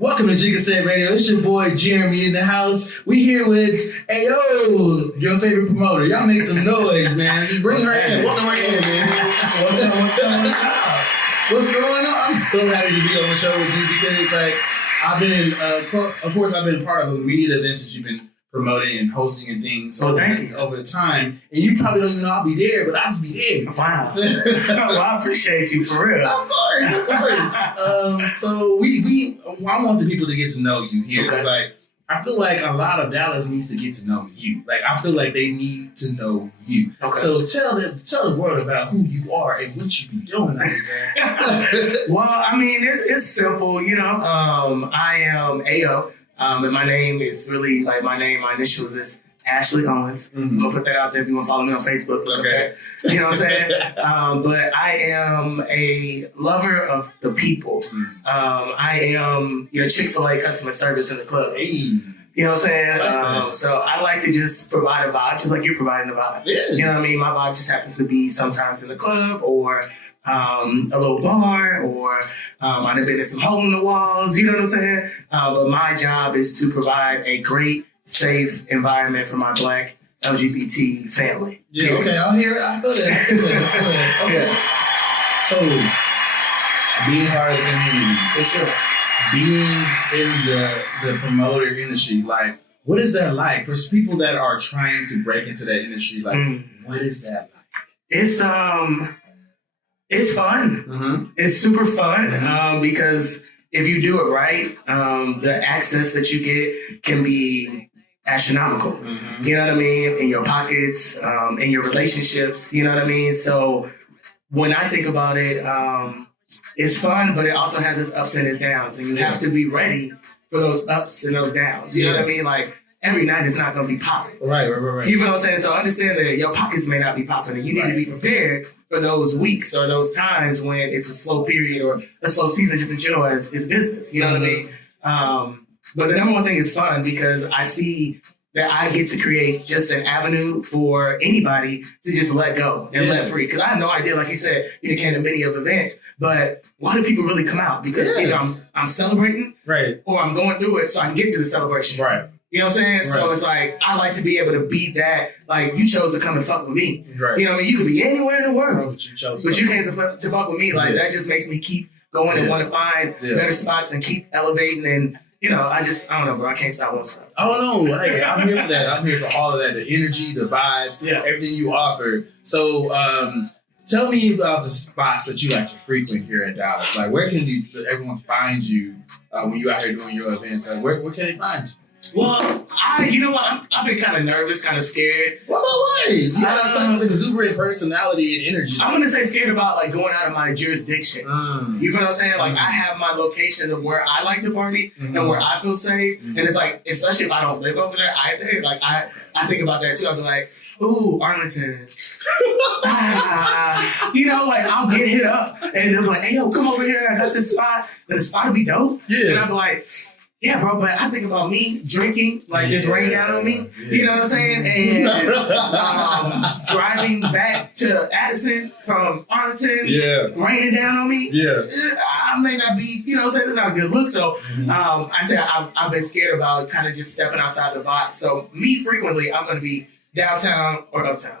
Welcome to Jigga Set Radio. It's your boy Jeremy in the house. We here with Ayo, your favorite promoter. Y'all make some noise, man. Bring her in. Welcome her in, man. What's up? What's going on? I'm so happy to be on the show with you because, like, I've been, of course, I've been part of the media events that you've been promoting and hosting and things over the time. And you probably don't even know I'll be there, but I'll just be there. Wow. Well, I appreciate you for real. Of course. So I want the people to get to know you here because, like, I feel like a lot of Dallas needs to get to know you. Like, I feel like they need to know you. Okay. So tell the world about who you are and what you be doing out there. Well, I mean, it's simple, you know. I am Ayo. And my name is really, like, my initials is Ashley Owens. Mm-hmm. I'm going to put that out there if you want to follow me on Facebook. Okay. You know what I'm saying? But I am a lover of the people. Mm-hmm. I am your Chick-fil-A customer service in the club. Hey. You know what I'm saying? So I like to just provide a vibe, just like you're providing a vibe. Yeah. You know what I mean? My vibe just happens to be sometimes in the club or a little bar, or I've been in some hole in the walls, you know what I'm saying? But my job is to provide a great, safe environment for my Black LGBT family. Yeah, period. Okay, I'll hear it. I feel that. Okay. Yeah. So, being part of the community. For sure. Being in the promoter industry, like, what is that like? For people that are trying to break into that industry, like, what is that like? It's fun. Mm-hmm. It's super fun because if you do it right, the access that you get can be astronomical. Mm-hmm. You know what I mean? In your pockets, in your relationships, you know what I mean? So when I think about it, it's fun, but it also has its ups and its downs. And you have to be ready for those ups and those downs. You know what I mean? Like, every night is not going to be popping. Right. You know what I'm saying? So understand that your pockets may not be popping, and you need to be prepared for those weeks or those times when it's a slow period or a slow season just in general as business. You know what I mean? But the number one thing is fun because I see that I get to create just an avenue for anybody to just let go and let free. Because I have no idea, like you said, you came to many of events, but why do people really come out? Because either I'm celebrating, right, or I'm going through it so I can get to the celebration. Right. You know what I'm saying? Right. So it's like, I like to be able to beat that. Like, you chose to come and fuck with me. Right. You know what I mean? You could be anywhere in the world, but you came to fuck with me. Like, that just makes me keep going and want to find better spots and keep elevating. And, you know, I don't know, bro. I can't stop one spot. Oh, no. Hey, I'm here for that. I'm here for all of that. The energy, the vibes, everything you offer. So, tell me about the spots that you like to frequent here in Dallas. Like, where can everyone find you when you're out here doing your events? Like, where can they find you? Well, you know what? I've been kind of nervous, kind of scared. What about way? You got such an exuberant personality and energy. I'm going to say scared about, like, going out of my jurisdiction. You feel what I'm saying? Like, I have my locations of where I like to party and where I feel safe. And it's like, especially if I don't live over there either, like, I think about that too. I'll be like, ooh, Arlington. You know, like, I'll get hit up and they'll be like, hey, yo, come over here. I got this spot. And the spot will be dope. Yeah. And I'll be like, yeah, bro, but I think about me drinking, like, this rain down on me, you know what I'm saying? And driving back to Addison from Arlington, raining down on me. Yeah. I may not be, you know what I'm saying? It's not a good look. So I say I've been scared about kind of just stepping outside the box. So me frequently, I'm going to be downtown or uptown.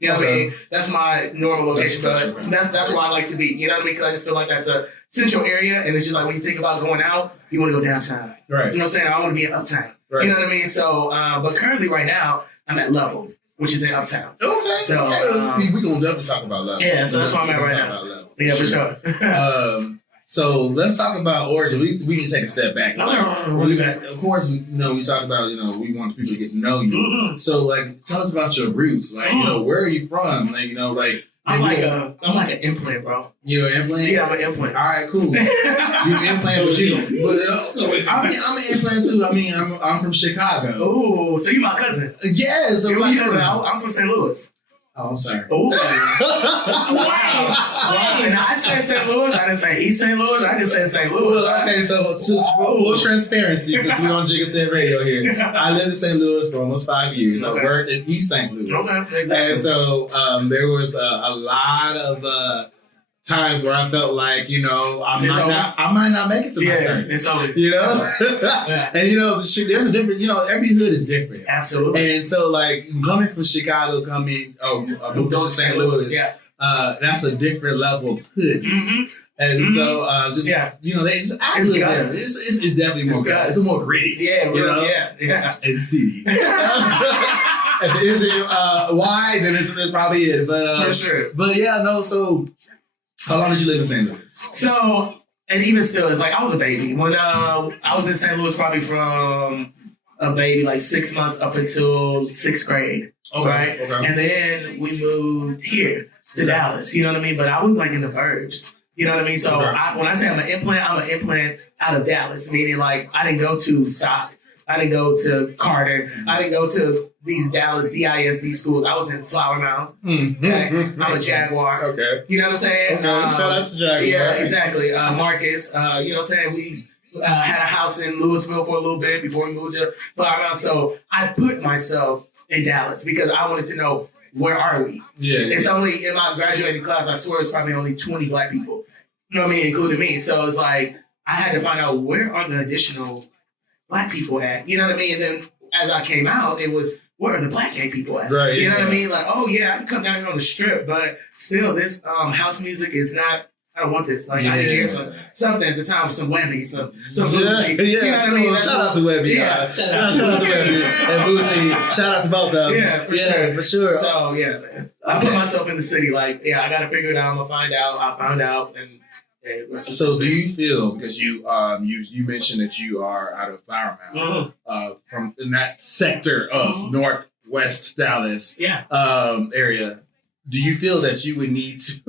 You know what I mean? That's my normal location, but that's where I like to be. You know what I mean? Because I just feel like that's a central area, and it's just like when you think about going out, you want to go downtown. Right. You know what I'm saying? I want to be in uptown. Right. You know what I mean? So, but currently right now, I'm at Level, which is in uptown. Okay. So we're going to definitely talk about Level. Yeah, so that's where I'm at right now. Yeah, for sure. So let's talk about origin. We need to take a step back. Of course, you know, we talk about, you know, we want people to get to know you. Mm-hmm. So, like, tell us about your roots. Like, you know, where are you from? Like, you know, like, I'm like an implant, bro. You're an implant? Yeah, I'm an implant. All right, cool. You're an implant, but I'm an implant too. I mean, I'm from Chicago. Oh, so you my cousin? Yeah. So you're my cousin. I'm from St. Louis. Oh, I'm sorry. Oh, wow. And I said St. Louis. I didn't say East St. Louis. I just said St. Louis. Well, okay, so full transparency, since we're on Jigga Set Radio here, I lived in St. Louis for almost 5 years. Okay. I worked in East St. Louis. Okay, exactly. And so there was a lot of times where I felt like, I might not make it to my 30s. It's over. And there's a difference. Every hood is different. Absolutely. And so, like, coming from Chicago, moving to St. Louis, that's a different level of hood. Mm-hmm. And so, it's definitely more good. It's more gritty. Yeah. And city. If it isn't wide, then it's probably it. But for sure. But so how long did you live in St. Louis? So, and even still, it's like I was a baby when I was in St. Louis, probably from a baby, like 6 months up until 6th grade. Okay. Right. Okay. And then we moved here to Dallas. You know what I mean? But I was like in the burbs. You know what I mean? So when I say I'm an implant out of Dallas, meaning like I didn't go to SOC. I didn't go to Carter. I didn't go to these Dallas DISD schools. I was in Flower Mound. Okay? I'm a Jaguar. Okay. You know what I'm saying? Okay. Shout out to Jaguar. Yeah, exactly. Marcus, you know what I'm saying? We had a house in Louisville for a little bit before we moved to Flower Mound. So I put myself in Dallas because I wanted to know, where are we? Yeah. It's only, in my graduating class, I swear it's probably only 20 Black people. You know what I mean? Including me. So it's like, I had to find out, where are the additional Black people at? You know what I mean? And then as I came out, it was, where are the Black gay people at? Right. You know what I mean? Like, oh yeah, I can come down here on the strip, but still this house music is not, I don't want this. Like, I need to hear something at the time, some Webby, some Boosie. You know what I mean? Shout out to Webby. Yeah. Shout out to Webby and Boosie. Shout out to both of them. Yeah, for sure. So yeah, man. I put myself in the city, like, I gotta figure it out. I'm gonna find out. I found out, and so do you feel, because you mentioned that you are out of Flower Mound, from in that sector of Northwest Dallas area, do you feel that you would need to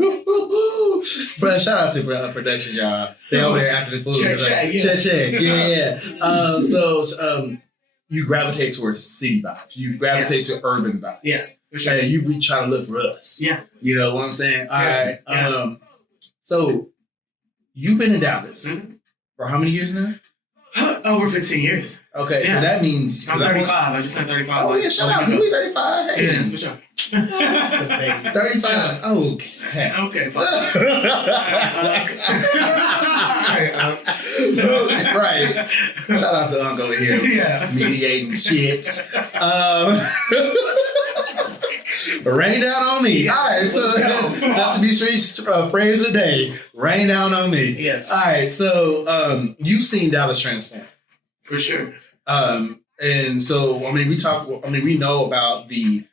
but shout out to production, y'all. They over there after the food. So you gravitate towards city vibes. You gravitate to urban vibes. Yes, for sure. And we try to look for us. Yeah. You know what I'm saying? All right. So you've been in Dallas for how many years now? Over 15 years. Okay, so that means... I'm 35. I just turned 35. Oh, yeah, shout out. You 35? Hey. Yeah, for sure. 35? Okay. Okay. Right. Shout out to Uncle here. Yeah. Mediating shit. Rain down on me. All right, so Sesame Street phrase of the day. Rain down on me. Yes. All right, so you've seen Dallas transform. For sure. And so, we know about the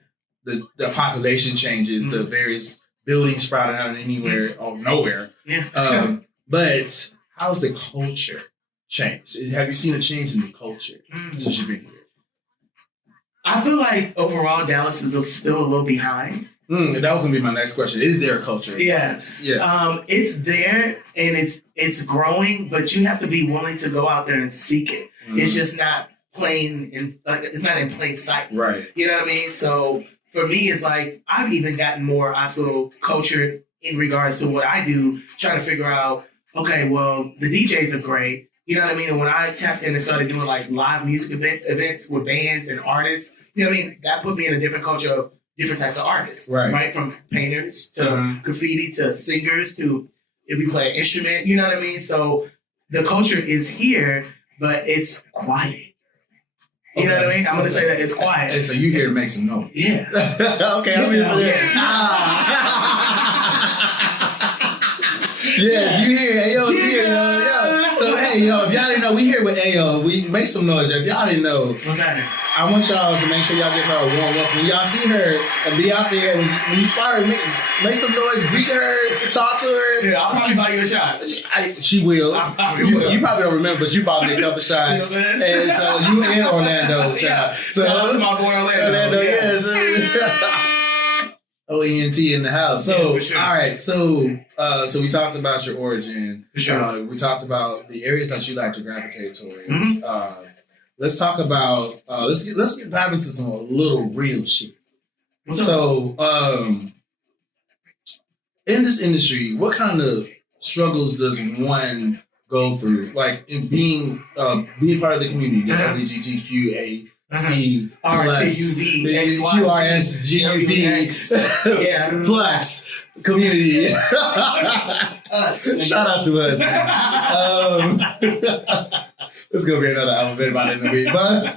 population changes, the various buildings sprouting out anywhere or nowhere. Yeah. But how's the culture changed? Have you seen a change in the culture since you've been here? I feel like overall Dallas is still a little behind. That was gonna be my next question. Is there a culture? Yes. Yeah. It's there and it's growing, but you have to be willing to go out there and seek it. It's just not it's not in plain sight. Right. You know what I mean? So for me, it's like I've even gotten more, I feel, cultured in regards to what I do, trying to figure out, okay, well, the DJs are great. You know what I mean? And when I tapped in and started doing like live music events with bands and artists, you know what I mean? That put me in a different culture of different types of artists. Right. From painters to graffiti to singers to if you play an instrument, you know what I mean? So the culture is here, but it's quiet. You know what I mean? I'm going to say that it's quiet. And so you here to make some noise. Yeah. Okay, I'm here for that. Yeah, you hear Ayo's here. So, hey, if y'all didn't know, we here with Ayo. We make some noise. If y'all didn't know. What's happening? I want y'all to make sure y'all give her a warm welcome. When y'all see her and be out there, when you spot her, make some noise, greet her, talk to her. Yeah, I'll probably buy you a shot. She will. You probably don't remember, but you bought me a couple shots. And so you and Orlando, child. So shout out to my boy Orlando. Yes. OENT in the house. So, for sure. All right. So we talked about your origin. For sure. We talked about the areas that you like to gravitate towards. Let's talk about let's dive into some little real shit. So, in this industry, what kind of struggles does one go through? Like in being part of the community, the LGBTQ C RTUV QRSGV plus. Community. Us. Shout out to us. This is gonna be another album about it in a week, but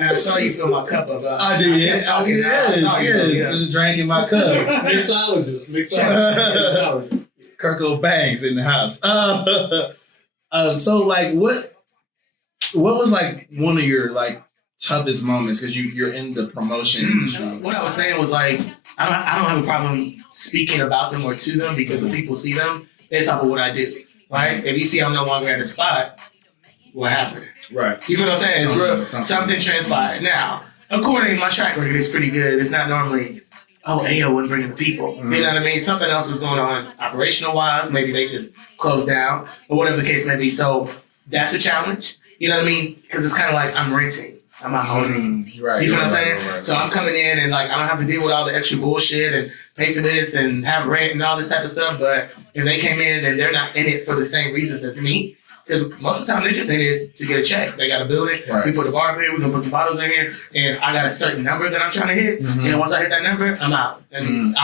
I saw you fill my cup up. I did. Yes. Just drinking my cup. Mixologist. Kirko Bangs in the house. So like, what was like one of your like toughest moments because you're in the promotion? What I was saying was like, I don't have a problem speaking about them or to them because if people see them, based off of what I did. Right? If you see I'm no longer at the spot, what happened? Right. You feel what I'm saying? It's real. Something transpired. Now, according to my track record, it's pretty good. It's not normally, Ayo wasn't bringing the people. You know what I mean? Something else was going on operational wise. Maybe they just closed down or whatever the case may be. So that's a challenge. You know what I mean? Because it's kind of like I'm renting. I'm not owning. Right. You know what I'm saying? Right. So I'm coming in and like I don't have to deal with all the extra bullshit and pay for this and have rent and all this type of stuff. But if they came in and they're not in it for the same reasons as me, because most of the time they're just in it to get a check. They got a building. Right. We put a bar up here. We're gonna put some bottles in here, and I got a certain number that I'm trying to hit. And once I hit that number, I'm out, and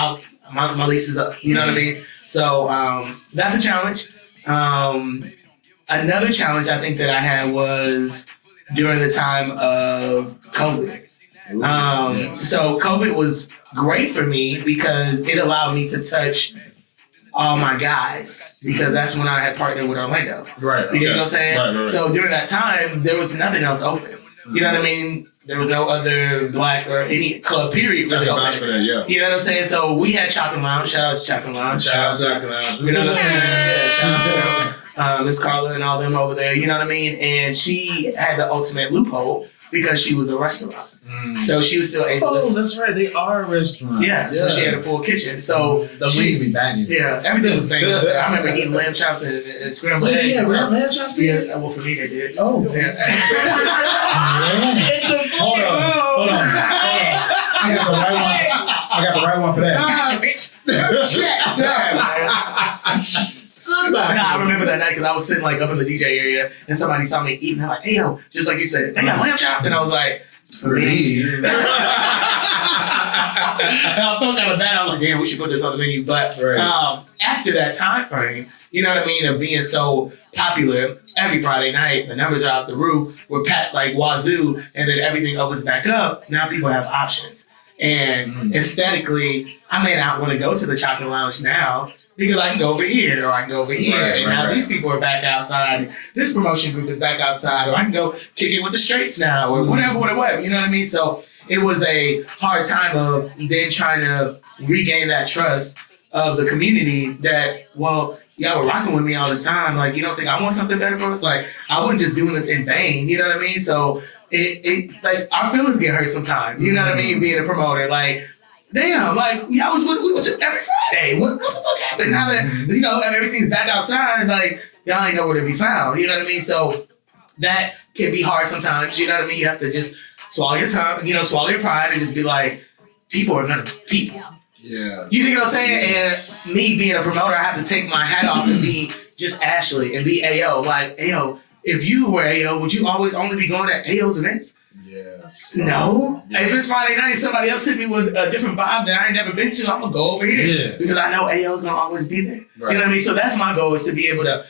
my lease is up. You know what I mean? So that's a challenge. Another challenge I think that I had was during the time of COVID. So COVID was great for me because it allowed me to touch all my guys because that's when I had partnered with Orlando. Right. You know what I'm saying? Right. So during that time, there was nothing else open. You know what I mean? There was no other black or any club period really open. Yeah. You know what I'm saying? So we had Chocolate Lounge. Shout out to Chocolate Lounge. Shout out to Chocolate Lounge. You know what I'm saying? Yeah, shout out to them. Miss Carla and all them over there. You know what I mean? And she had the ultimate loophole because she was a restaurant. So she was still able to... Oh, that's right. They are a restaurant. Yeah, so she had a full kitchen. So the wings be banging. Yeah, everything was banging up there. I remember eating lamb chops and scrambled eggs. Yeah, lamb chops? Yeah, well, for me they did. Oh. Yeah. Hold on. I got the right one for that. I remember that night because I was sitting like up in the DJ area and somebody saw me eating. They're like, "Hey yo," just like you said, they got lamb chops, and I was like, "For me." And I felt kind of bad. I was like, "Damn, we should put this on the menu." But after that time frame, you know what I mean, of being so popular, every Friday night the numbers are out the roof. We're packed like wazoo, and then everything opens back up. Now people have options, and aesthetically, I may not want to go to the Chocolate Lounge now. Because I can go over here or I can go over here. And now these people are back outside. This promotion group is back outside. Or I can go kick it with the straights now or whatever. You know what I mean? So it was a hard time of then trying to regain that trust of the community that, well, y'all were rocking with me all this time. Like, you don't think I want something better for us? Like, I wasn't just doing this in vain. You know what I mean? So it like our feelings get hurt sometimes. You know what I mean? Being a promoter. Like, damn, like, we was every Friday. What the fuck happened? Now that, you know, everything's back outside, like, y'all ain't nowhere to be found. You know what I mean? So that can be hard sometimes. You know what I mean? You have to just swallow your tongue, you know, swallow your pride and just be like, people are gonna be people. Yeah. You know what I'm saying? Yes. And me being a promoter, I have to take my hat off and be just Ashley and be Ayo. Like, Ayo, if you were Ayo, would you always only be going to Ayo's events? Yes. No. Yeah. If it's Friday night, somebody else hit me with a different vibe that I ain't never been to, I'm gonna go over here because I know AO's gonna always be there. Right. You know what I mean? So that's my goal, is to be able to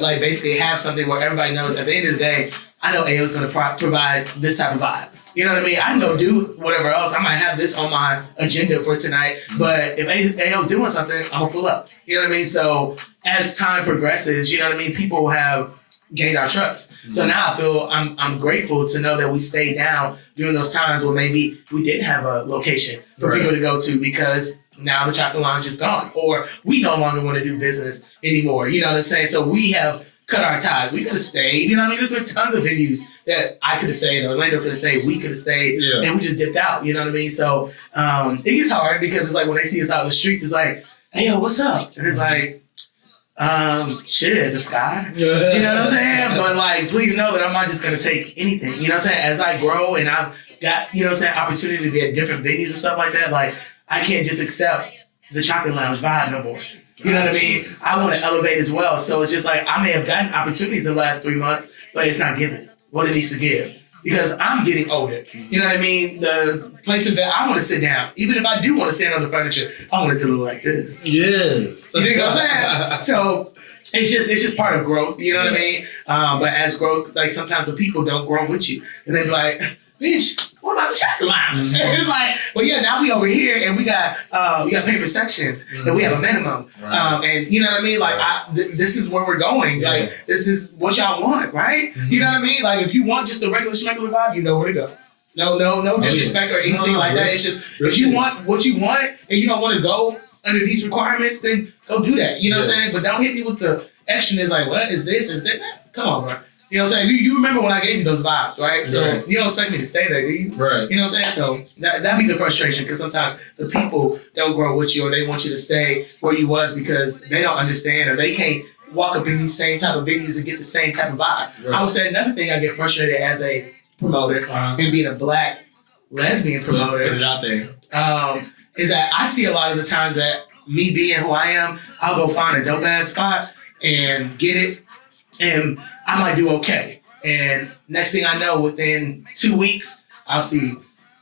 like basically have something where everybody knows at the end of the day, I know AO's gonna provide this type of vibe. You know what I mean? I can go do whatever else. I might have this on my agenda for tonight, but if AO's doing something, I'm gonna pull up. You know what I mean? So as time progresses, you know what I mean, people have gained our trust. So now I feel I'm grateful to know that we stayed down during those times where maybe we didn't have a location for people to go to because now the Chocolate Lounge is gone or we no longer want to do business anymore. You know what I'm saying? So we have cut our ties. We could have stayed. You know what I mean? There's been tons of venues that I could have stayed, Orlando could have stayed, we could have stayed, and we just dipped out. You know what I mean? So it gets hard because it's like when they see us out in the streets, it's like, hey, yo, what's up? And it's like, shit, the sky. You know what I'm saying? But like, please know that I'm not just gonna take anything. You know what I'm saying? As I grow and I've got, you know what I'm saying, opportunity to be at different venues and stuff like that, like I can't just accept the Chocolate Lounge vibe no more. You know what I mean? I want to elevate as well. So it's just like I may have gotten opportunities in the last 3 months, but it's not given what it needs to give. because I'm getting older. You know what I mean? The places that I want to sit down, even if I do want to stand on the furniture, I want it to look like this. Yes. You know what I'm saying? So it's just part of growth. You know what I mean? But as growth, like sometimes the people don't grow with you, and they be like, bitch, what about the chocolate line? It's like, well, yeah, now we over here and we got pay for sections and we have a minimum. Right. And you know what I mean? Like, this is where we're going. Yeah. Like, this is what y'all want, right? You know what I mean? Like, if you want just a regular schmegular vibe, you know where to go. No disrespect or anything like that. It's just, if you want what you want and you don't want to go under these requirements, then go do that. You know what I'm saying? But don't hit me with the extraness like, what is this? Is that? Come on, bro. You know what I'm saying? You remember when I gave you those vibes, right? So you don't expect me to stay there, do you? Right. You know what I'm saying? So that'd be the frustration, because sometimes the people don't grow with you, or they want you to stay where you was because they don't understand, or they can't walk up in these same type of venues and get the same type of vibe. Right. I would say another thing I get frustrated as a promoter and being a black lesbian promoter, put it out there, is that I see a lot of the times that me being who I am, I'll go find a dope ass spot and get it, and I might do okay. And next thing I know, within 2 weeks, I'll see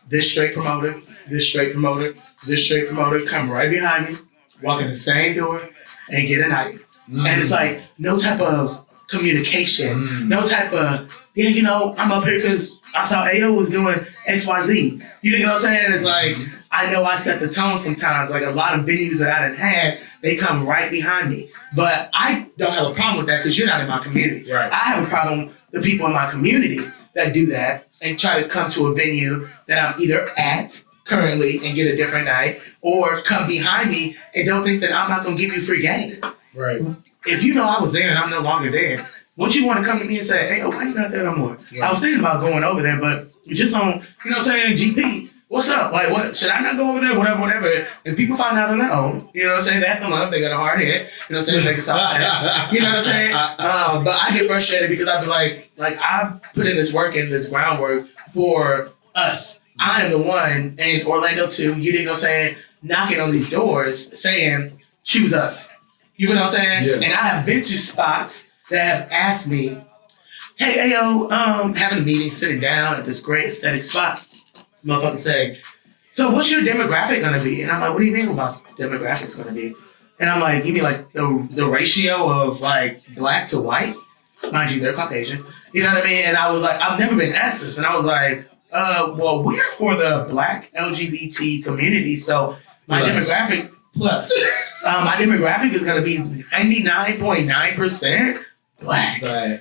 this straight promoter, this straight promoter, this straight promoter come right behind me, walk in the same door, and get a night. And it's like no type of communication, no type of, yeah, you know, I'm up here because I saw AO was doing XYZ. You know what I'm saying? It's like, I know I set the tone sometimes. Like a lot of venues that I done had, they come right behind me. But I don't have a problem with that because you're not in my community. Right. I have a problem with the people in my community that do that and try to come to a venue that I'm either at currently and get a different night, or come behind me and don't think that I'm not going to give you free game. Right. If you know I was there and I'm no longer there, wouldn't you want to come to me and say, hey, why you not there no more? Yeah. I was thinking about going over there, but just on, you know what I'm saying, GP, what's up? Like, what? Should I not go over there? Whatever. And people find out, no. You know what I'm saying? They have to love. They got a hard head. You know what I'm saying? They can soft ass. You know what I'm saying? But I get frustrated because I be like I put in this work and this groundwork for us. I am the one, and Orlando too, you know what I'm saying, knocking on these doors saying, choose us. You know what I'm saying? Yes. And I have been to spots that have asked me, hey, Ayo, having a meeting, sitting down at this great aesthetic spot. Motherfucker say, so what's your demographic gonna be? And I'm like, what do you mean what my demographic's gonna be? And I'm like, you mean like the ratio of like black to white? Mind you, they're Caucasian. You know what I mean? And I was like, I've never been asked this. And I was like, well, we're for the black LGBT community, so my demographic plus. My demographic is going to be 99.9% black. Right.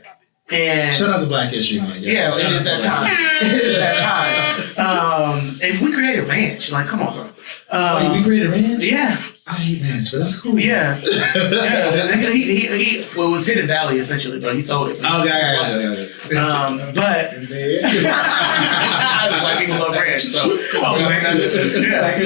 And shout out to Black History Month. Yeah, it is that time. It is that time. And we created ranch. Like, come on, bro. Wait, we created ranch? Yeah. I hate ranch, but that's cool. Yeah. He well, it was Hidden Valley, essentially, but he sold it. Oh, okay. But white people love ranch, so come on, man. Yeah.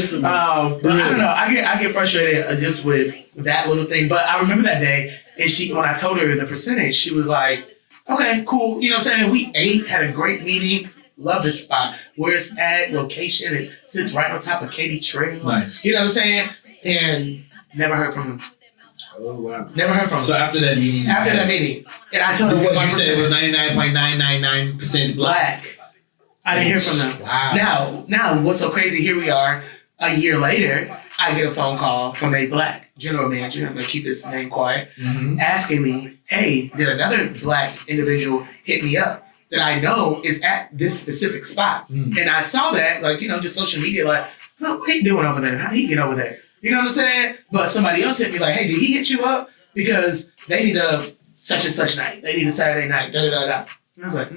But I don't know. I get frustrated just with that little thing. But I remember that day, and when I told her the percentage, she was like, okay, cool. You know what I'm saying? We ate, had a great meeting. Love this spot. Where it's at, location, it sits right on top of Katy Trail. Nice. You know what I'm saying? And never heard from him. Oh, wow. Never heard from him. So after that meeting? After that meeting. And I told her what you said it was 99.999% black. I didn't hear from them. Wow. Now, what's so crazy, here we are, a year later, I get a phone call from a black general manager, I'm going to keep his name quiet, asking me, hey, did another black individual hit me up that I know is at this specific spot? And I saw that, like, you know, just social media, like, oh, what he doing over there? How he get over there? You know what I'm saying? But somebody else hit me like, hey, did he hit you up? Because they need a such and such night. They need a Saturday night, da-da-da-da. And I was like,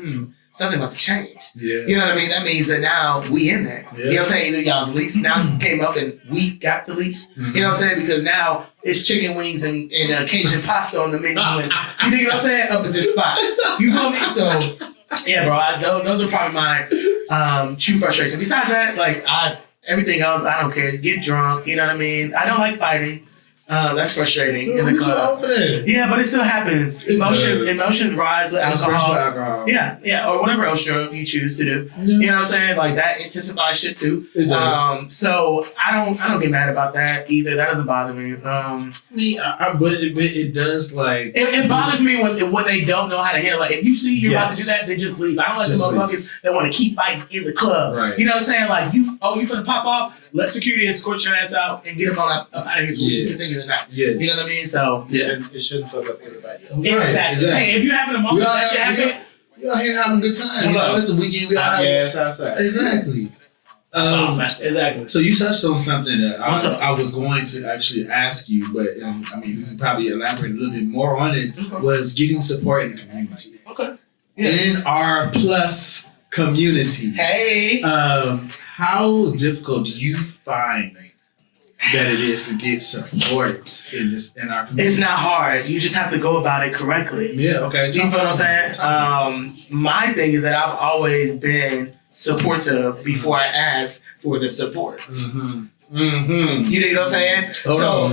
something must have changed. Yeah. You know what I mean? That means that now we in there. Yeah. You know what I'm saying? Either y'all's lease now came up and we got the lease. You know what I'm saying? Because now it's chicken wings and Cajun pasta on the menu. And, you know what I'm saying? Up at this spot. You feel me? So, yeah, bro, those are probably my true frustration. Besides that, like, everything else, I don't care. Get drunk, you know what I mean? I don't like fighting. That's frustrating in the club. Yeah, but it still happens. Emotions rise with alcohol. Yeah, or whatever else you choose to do. Yeah. You know what I'm saying? Like that intensifies shit too. It does. So I don't get mad about that either. That doesn't bother me. But it does like it bothers me when they don't know how to handle. Like if you see you're about to do that, then just leave. I don't like the motherfuckers that want to keep fighting in the club. Right. You know what I'm saying? Like you finna pop off. Let security escort your ass out and get them on up out of here so we can continue the night. Yes. You know what I mean? So it shouldn't fuck up everybody else. Exactly. Hey, if you're having a moment that shit happen, we out here having a good time. You know, it's the weekend. We out here. It's outside. Exactly. Exactly. So you touched on something that I was going to actually ask you, but I mean, you can probably elaborate a little bit more on it. Was getting support in the community. Okay. Yeah. In our plus community. Hey. How difficult do you find that it is to get support in our community? It's not hard. You just have to go about it correctly. Yeah. Okay. You know what I'm saying? My thing is that I've always been supportive before I ask for the support. Mm-hmm. You know what I'm saying?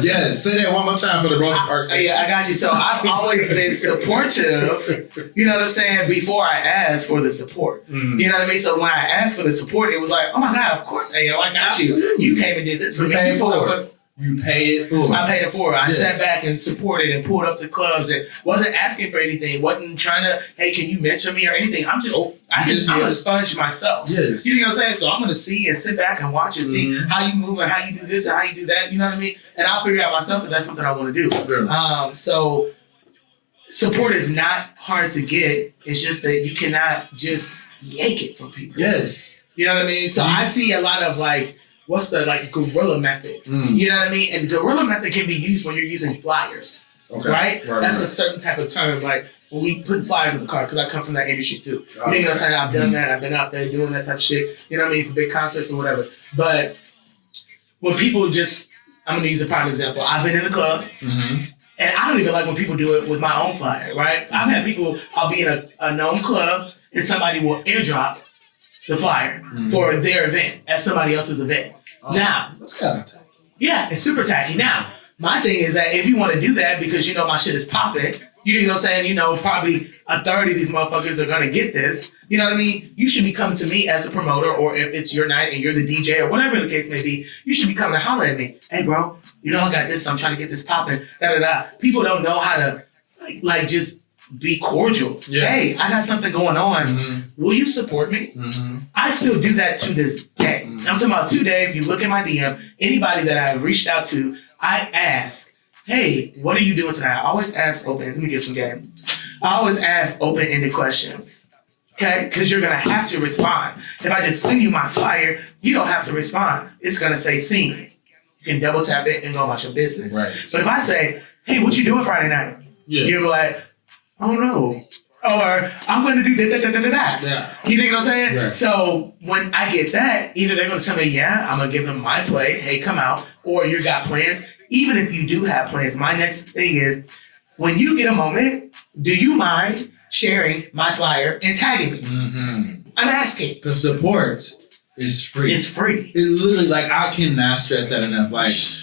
Yes. Say that one more time for the Rosa Parks section. Yeah, I got you. So I've always been supportive, you know what I'm saying, before I asked for the support. Mm-hmm. You know what I mean? So when I asked for the support, it was like, oh my God, of course, hey, I got you. You came and did this for me. You pay it forward. I paid it forward. I sat back and supported and pulled up the clubs and wasn't asking for anything. Wasn't trying to, hey, can you mentor me or anything? I'm a sponge myself. Yes. You know what I'm saying? So I'm going to see and sit back and watch and see how you move and how you do this and how you do that. You know what I mean? And I'll figure out myself if that's something I want to do. Sure. So support is not hard to get. It's just that you cannot just yank it from people. Yes. You know what I mean? So I see a lot of what's the guerrilla method? You know what I mean? And guerrilla method can be used when you're using flyers. Okay. Right? That's a certain type of term. Like when we put flyers in the car, because I come from that industry too. Okay. You know what I'm saying? I've done that. I've been out there doing that type of shit. You know what I mean? For big concerts or whatever. But when people I'm going to use a prime example. I've been in the club. Mm-hmm. And I don't even like when people do it with my own flyer, right? I've had people, I'll be in a known club and somebody will airdrop the flyer for their event at somebody else's event. Now, that's kind of tacky. Yeah, it's super tacky. Now, my thing is that if you want to do that because you know my shit is popping, you know what I'm saying? You know, probably a third of these motherfuckers are going to get this. You know what I mean? You should be coming to me as a promoter, or if it's your night and you're the DJ or whatever the case may be, you should be coming to holler at me. Hey, bro, you know I got this. So I'm trying to get this popping. People don't know how to just be cordial. Yeah. Hey, I got something going on. Mm-hmm. Will you support me? Mm-hmm. I still do that to this day. Mm-hmm. I'm talking about today. If you look at my DM, anybody that I've reached out to, I ask, hey, what are you doing tonight? I always ask open. Let me get some game. I always ask open-ended questions. Okay? Because you're going to have to respond. If I just send you my flyer, you don't have to respond. It's going to say seen. You can double tap it and go about your business. Right. But if I say, hey, what you doing Friday night? Yeah. You're like, oh no. Or I'm going to do da-da-da-da-da-da. Yeah. You think what I'm saying? Yeah. So when I get that, either they're going to tell me, yeah, I'm going to give them my play. Hey, come out. Or you got plans. Even if you do have plans, my next thing is, when you get a moment, do you mind sharing my flyer and tagging me? Mm-hmm. I'm asking. The support is free. It's free. It literally, I cannot stress that enough.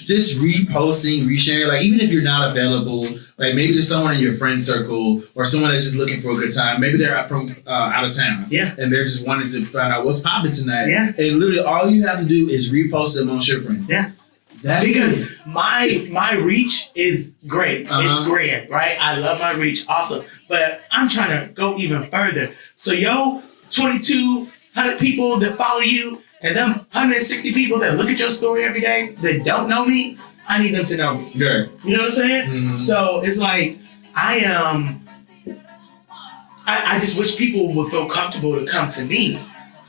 Just reposting, resharing, even if you're not available, maybe there's someone in your friend circle or someone that's just looking for a good time. Maybe they're from out of town. Yeah. And they're just wanting to find out what's popping tonight. Yeah. And literally all you have to do is repost them on your friends. Yeah. Because my reach is great. Uh-huh. It's grand, right? I love my reach. Awesome. But I'm trying to go even further. So 2,200 people that follow you and them 160 people that look at your story every day that don't know me, I need them to know me. Sure. You know what I'm saying? Mm-hmm. So it's I just wish people would feel comfortable to come to me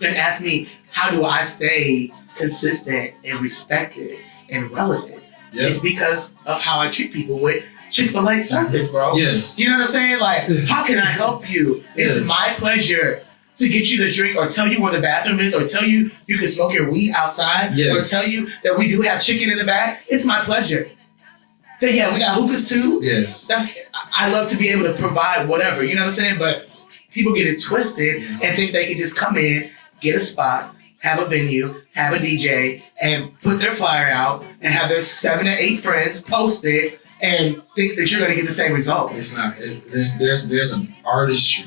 and ask me, how do I stay consistent and respected and relevant? Yep. It's because of how I treat people with Chick-fil-A service, bro. Yes. You know what I'm saying? How can I help you? It's my pleasure to get you this drink or tell you where the bathroom is or tell you you can smoke your weed outside or tell you that we do have chicken in the back. It's my pleasure. Yeah, we got hookahs too. Yes. I love to be able to provide whatever, you know what I'm saying? But people get it twisted and think they can just come in, get a spot, have a venue, have a DJ, and put their flyer out and have their 7 or 8 friends post it and think that you're going to get the same result. It's not. There's an artistry.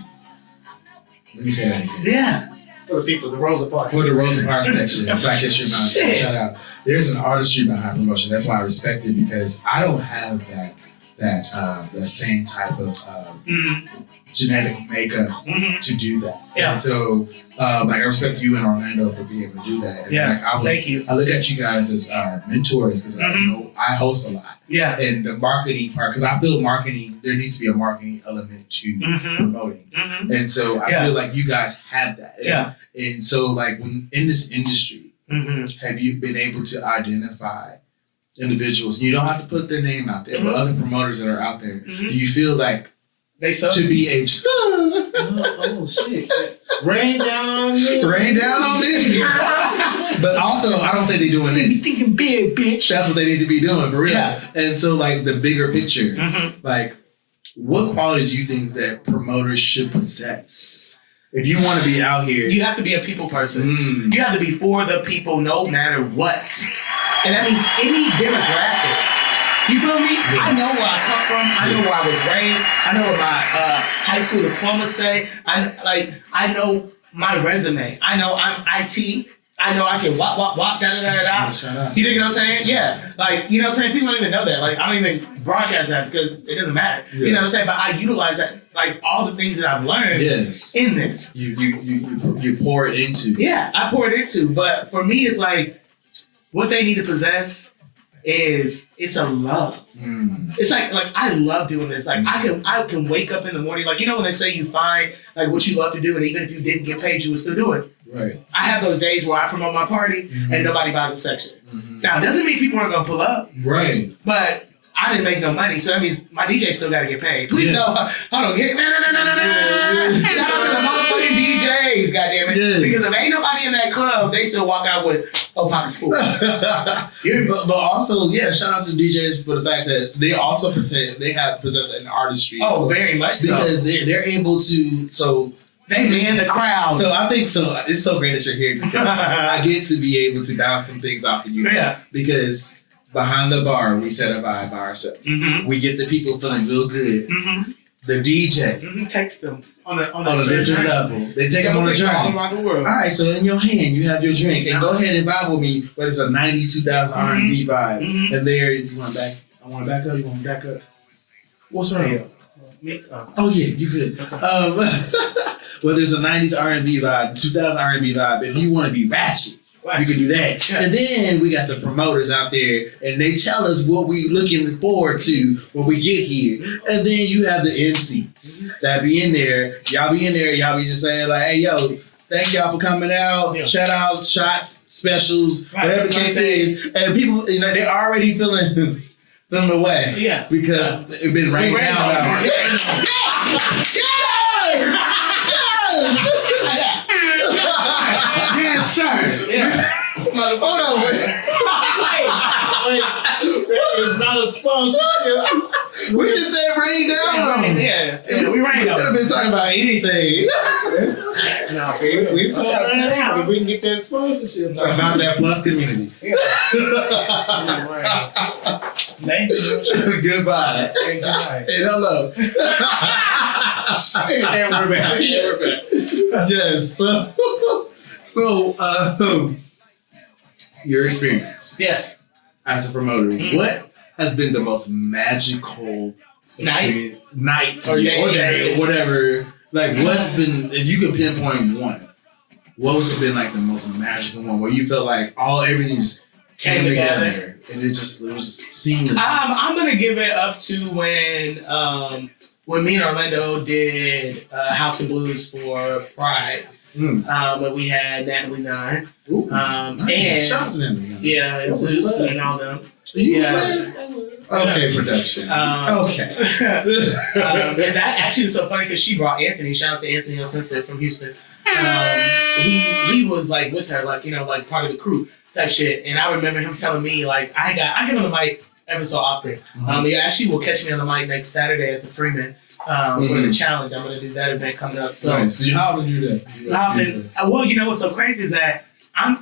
Let me say that again. Yeah. For the people, the Rosa Parks. For the Rosa Parks section, Black History Month. Shout out. There's an artistry behind promotion. That's why I respect it, because I don't have that same type of genetic makeup to do that. Yeah. And so, I respect you and Orlando for being able to do that. And Yeah. Thank you. I look at you guys as mentors, because I know I host a lot. Yeah. And the marketing part, because I feel marketing, there needs to be a marketing element to promoting. And so I feel like you guys have that. And so, like, when in this industry, have you been able to identify individuals? You don't have to put their name out there, but other promoters that are out there. Do you feel like they suck? To be a oh shit! Rain down on me. Rain down on me. But also, I don't think they're doing this. You thinking big, bitch? That's what they need to be doing, for real. Yeah. And so, like, the bigger picture, like, what qualities do you think that promoters should possess? If you want to be out here, you have to be a people person. You have to be for the people, no matter what. And that means any demographic. You feel me? Yes. I know where I come from. I know where I was raised. I know what my high school diploma say. I know my resume. I know I'm IT. I know I can walk, da. You know what I'm saying? Yeah. Like, you know what I'm saying? People don't even know that. Like, I don't even broadcast that because it doesn't matter. Yeah. You know what I'm saying? But I utilize that, like, all the things that I've learned in this. You pour it into. Yeah, I pour it into. But for me, it's like, what they need to possess is it's a love. It's like I love doing this. Like I can wake up in the morning, like, you know when they say you find like what you love to do, and even if you didn't get paid, you would still do it. Right. I have those days where I promote my party and nobody buys a section. Now it doesn't mean people aren't gonna pull up. Right. But I didn't make no money, so that means my DJ still gotta get paid. Please no. Hold on. No. Shout out to the motherfucking DJs, goddammit. Yes. Because if ain't nobody in that club, they still walk out with pockets full. but also, shout out to DJs for the fact that they also possess an artistry. Oh, very much so. Because they're able to they man the crowd. So I think it's so great that you're here, because I get to be able to bounce some things off of you. Yeah. Because behind the bar, we set a vibe by ourselves. We get the people feeling real good. The DJ takes them on a different level. They take them on a journey all around the world. All right, so in your hand you have your drink, and go ahead and vibe with me. Whether it's a '90s, 2000 R&B vibe, and there you want back. I want to back up. You want to back up? What's wrong? Oh yeah, you good. Whether it's a '90s R&B vibe, 2000 R&B vibe, if you want to be ratchet, you can do that. Yeah. And then we got the promoters out there, and they tell us what we looking forward to when we get here. And then you have the MCs that be in there. Y'all be in there. Y'all be just saying like, "Hey, yo, thank y'all for coming out. Yeah. Shout out, shots, specials, whatever the case is." And people, they're already feeling the way. Yeah. Because it's been raining down. Yes, sir. Yeah. Hold on, wait. It's not a sponsorship. We just said rain down. Yeah, we rained on. We could have been talking about anything. No, we if we can get that sponsorship. About that plus community. Yeah. Thank you. Goodbye. Goodbye. And hello. And we're back. Yes. So, your experience. Yes. As a promoter, what has been the most magical night or day or whatever? Like, what has been, if you could pinpoint one, what has been like the most magical one where you felt like everything just came together and it was just seamless? I'm gonna give it up to when me and Orlando did House of Blues for Pride. But we had Natalie Nine. And shout out to Natalie. Yeah, and Zeus and all them. Yeah. Okay, production. Okay. And that actually was so funny because she brought Anthony. Shout out to Anthony Osense from Houston. He was like with her, like, like part of the crew type shit. And I remember him telling me, like, I get on the mic every so often. You actually will catch me on the mic next Saturday at the Freeman. For the challenge. I'm going to do that event coming up. So nice. How often do you do that? Well, what's so crazy is that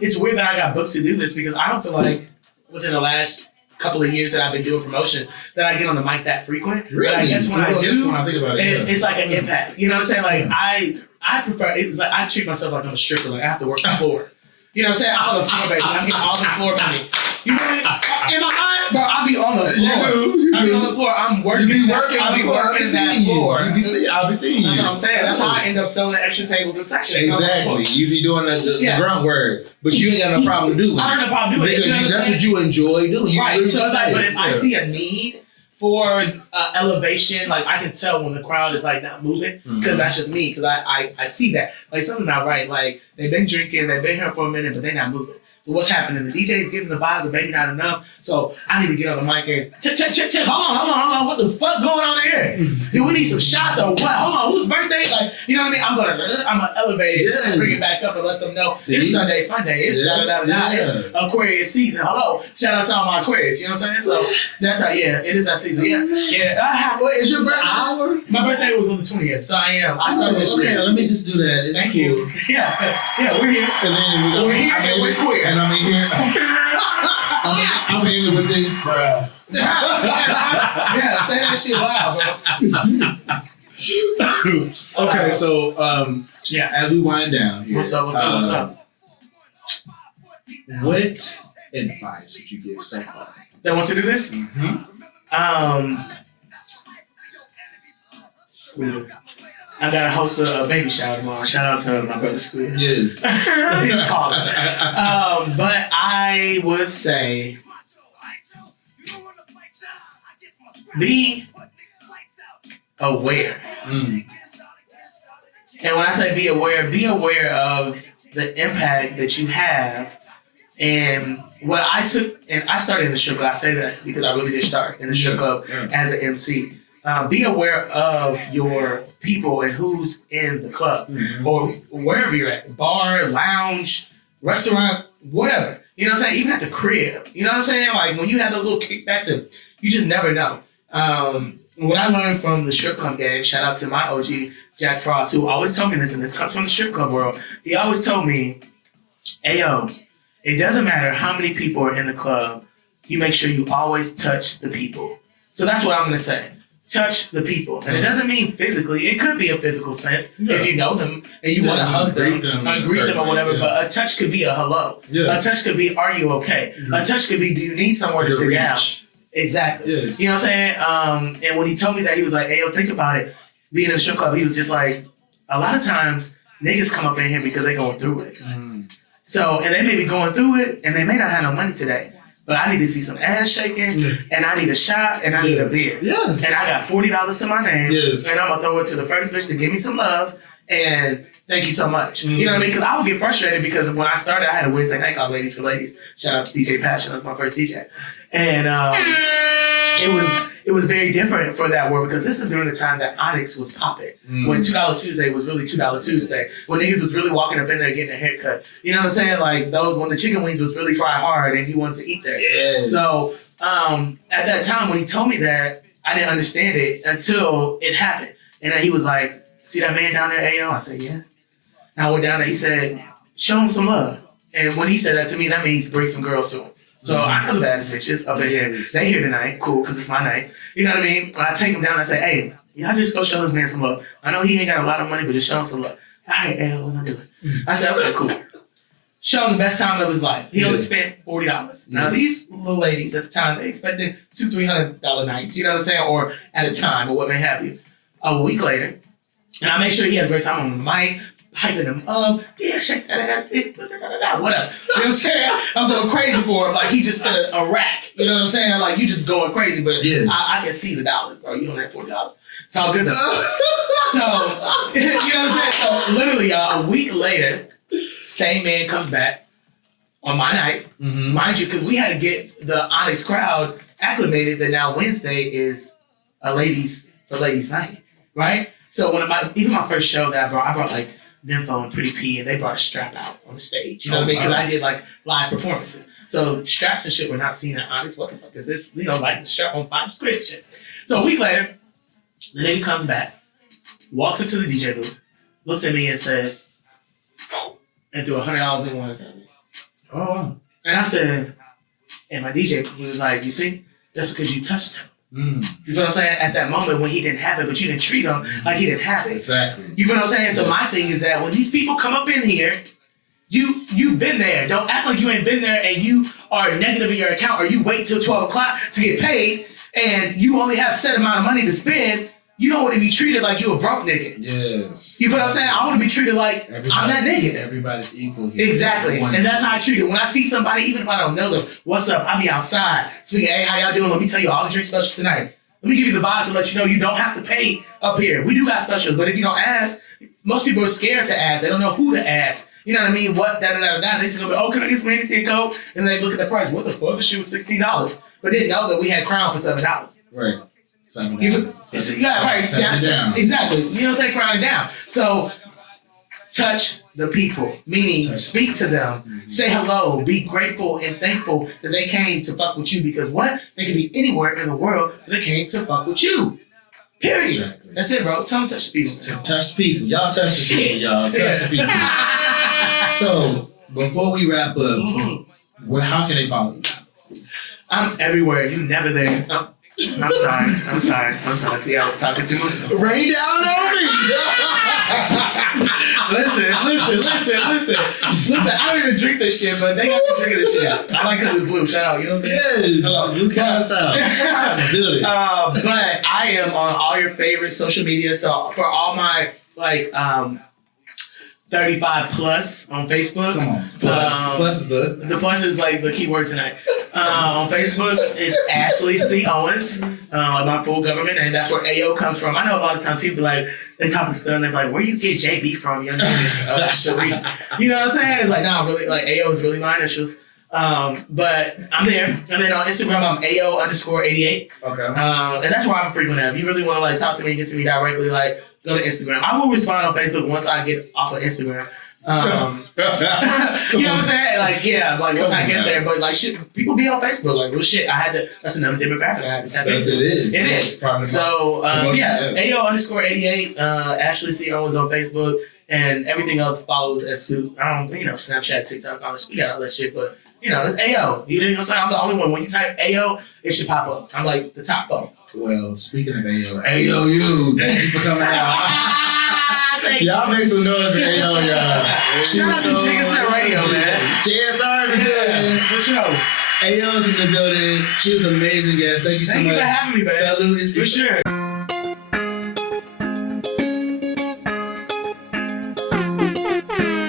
it's weird that I got booked to do this because I don't feel like within the last couple of years that I've been doing promotion that I get on the mic that frequent. Really? But I guess when I do, when I think about it, it's like an impact. You know what I'm saying? Like I prefer, it's like I treat myself like I'm a stripper. Like I have to work the floor. You know what I'm saying? I'm on the floor, baby. I'm getting all the floor money. You know what I mean? In my eye, bro, I'll be on the floor. I'll be on the floor. I'm working. You be working. I'll be working that floor. I'll be seeing you. That's what I'm saying. That's how I end up selling extra tables and sections. Exactly. You be doing the grunt work, but you ain't got no problem doing it. I don't have no problem doing it. Because that's what you enjoy doing. Right. So it's like, but if I see a need for elevation, like I can tell when the crowd is like not moving because that's just me because I see that like something's not right. Like they've been drinking, they've been here for a minute, but they're not moving. So what's happening? The DJ is giving the vibes, but maybe not enough. So I need to get on the mic and check. Hold on. What the fuck going on here? Do we need some shots or what? Hold on, whose birthday? Like, you know what I mean? I'm gonna elevate it and bring it back up and let them know it's Sunday Fun Day. It's It's Aquarius season. Hello, shout out to all my Aquarius. You know what I'm saying? So that's how. Yeah, it is that season. Yeah. Wait, is your birthday? My birthday was on the 20th, so I am. I started this year. Okay, let me just do that. It's Thank cool. you. Yeah, we're here. And then we're here and we're queer. I'm in here. I'm in here with this, bro. Yeah, say that shit loud, bro. Okay, so as we wind down here, what's up? What advice would you give someone that wants to do this? I gotta host a baby shower tomorrow. Shout out to my brother Squid. Yes. He's calling. But I would say be aware. And when I say be aware of the impact that you have. And what I took, and I started in the strip club. I say that because I really did start in the strip club as an MC. Be aware of your people and who's in the club or wherever you're at, bar, lounge, restaurant, whatever. You know what I'm saying? Even at the crib. You know what I'm saying? Like when you have those little kickbacks, and you just never know. What I learned from the strip club game, shout out to my OG, Jack Frost, who always told me this, and this comes from the strip club world. He always told me, "Ayo, it doesn't matter how many people are in the club, you make sure you always touch the people." So that's what I'm going to say. Touch the people. And it doesn't mean physically. It could be a physical sense if you know them and you want to hug them, greet them or whatever. But a touch could be a hello. A touch could be, are you okay? A touch could be, do you need somewhere to sit down? Exactly. Yes. You know what I'm saying? And when he told me that, he was like, "Hey, yo, think about it." Being in a strip club, he was just like, a lot of times niggas come up in here because they're going through it. So, and they may be going through it and they may not have no money today. But I need to see some ass shaking, and I need a shot, and I need a beer. Yes. And I got $40 to my name, yes. And I'm going to throw it to the first bitch to give me some love, and thank you so much. You know what I mean? Because I would get frustrated because when I started, I had a Wednesday night called Ladies for Ladies. Shout out to DJ Passion. That's my first DJ. And it was very different for that world because this is during the time that Onyx was popping. When $2 Tuesday was really $2 Tuesday. When niggas was really walking up in there getting a haircut. You know what I'm saying? Like when the chicken wings was really fried hard and you wanted to eat there. Yes. So at that time when he told me that, I didn't understand it until it happened. And then he was like, "See that man down there, Ayo?" I said, "Yeah." And I went down there. He said, "Show him some love." And when he said that to me, that means bring some girls to him. So I know the baddest bitches up in here. They here tonight. Cool, because it's my night. You know what I mean? I take them down and I say, "Hey, y'all just go show this man some love. I know he ain't got a lot of money, but just show him some love." "All right, Ayo, what am I doing?" I said, "Okay, cool." Show him the best time of his life. He only spent $40. Now, these little ladies at the time, they expected $200-$300 nights, you know what I'm saying? Or at a time, or what may have you. A week later, and I made sure he had a great time on the mic, hyping him up. "Yeah, shake that ass, whatever." You know what I'm saying? I'm going crazy for him. Like, he just spent a rack. You know what I'm saying? Like, you just going crazy, but I can see the dollars, bro. You don't have $40. It's all good though. So, you know what I'm saying? So, literally, a week later, same man comes back on my night. Mind you, because we had to get the Onyx crowd acclimated that now Wednesday is a ladies night, right? So when even my first show that I brought like Nympho and Pretty P, and they brought a strap out on the stage. You know what I mean? Because I did like live performances. So straps and shit were not seen at Onyx. What the fuck is this? You know, like the strap on 5 squares shit. So a week later, the lady comes back, walks into the DJ booth, looks at me and says, and threw $100 in one time. Oh. And I said, and my DJ, he was like, you see, that's because you touched him. You feel what I'm saying? At that moment when he didn't have it, but you didn't treat him like he didn't have it. Exactly. You feel what I'm saying? So my thing is that when these people come up in here, you've been there. Don't act like you ain't been there and you are negative in your account or you wait till 12 o'clock to get paid and you only have a set amount of money to spend. You don't want to be treated like you a broke nigga. Yes. You feel what I'm saying? I want to be treated like I'm that nigga. Everybody's equal here. Exactly. And that's how I treat it. When I see somebody, even if I don't know them, what's up? I be outside speaking, hey, how y'all doing? Let me tell you all the drink specials tonight. Let me give you the vibes to let you know you don't have to pay up here. We do got specials, but if you don't ask, most people are scared to ask. They don't know who to ask. You know what I mean? What, da-da-da-da. They just go, oh, can I get some Hennessy and Coke? And then they look at the price. What the fuck? This shit was $16. But didn't know that we had Crown for $7. Right. Yeah, right. Down. Exactly. You know what I'm saying? Crown it down. So, touch the people, meaning speak to them, say hello, be grateful and thankful that they came to fuck with you because what? They could be anywhere in the world, but they came to fuck with you. Period. Exactly. That's it, bro. Tell them to touch the people. Touch the people. Y'all touch the people, y'all. Touch the people. So, before we wrap up, how can they follow you? I'm everywhere. You never there. I'm sorry. See, I was talking too much. Rain down on me. Listen. I don't even drink this shit, but they got me drinking this shit. I like because it's blue. Shout out. You know what I'm saying? Yes. Hello. Blue cast out. But I am on all your favorite social media. So for all my 35 plus on Facebook. Come on. Plus is the plus is like the key word tonight. On Facebook it's Ashley C. Owens, my full government, and that's where AO comes from. I know a lot of times people they talk to Stun and they're like, where you get JB from? Your name is Cherie. You know what I'm saying? It's like, no, really, AO is really my initials. But I'm there. And then on Instagram, I'm AO_88. Okay. And that's where I'm frequent at. If you really want to talk to me, get to me directly, go to Instagram. I will respond on Facebook once I get off of Instagram. You know what I'm saying? Once I get there. But shit, people be on Facebook. Real shit. That's another demographic I had to tap into. It is. So, AO_88, Ashley C. Owens on Facebook, and everything else follows as suit. Snapchat, TikTok, all this. We got all that shit, but it's AO. You know what I'm saying? I'm the only one. When you type AO, it should pop up. I'm like the top phone. Well, speaking of AO, AOU, thank you for coming out. Y'all make some noise for AO, y'all. Shout out to JSR Radio, man. JSR in the building. For sure. AO's in the building. She was an amazing guest. Thank you so much. Thank you for having me, man. Salute. For sure.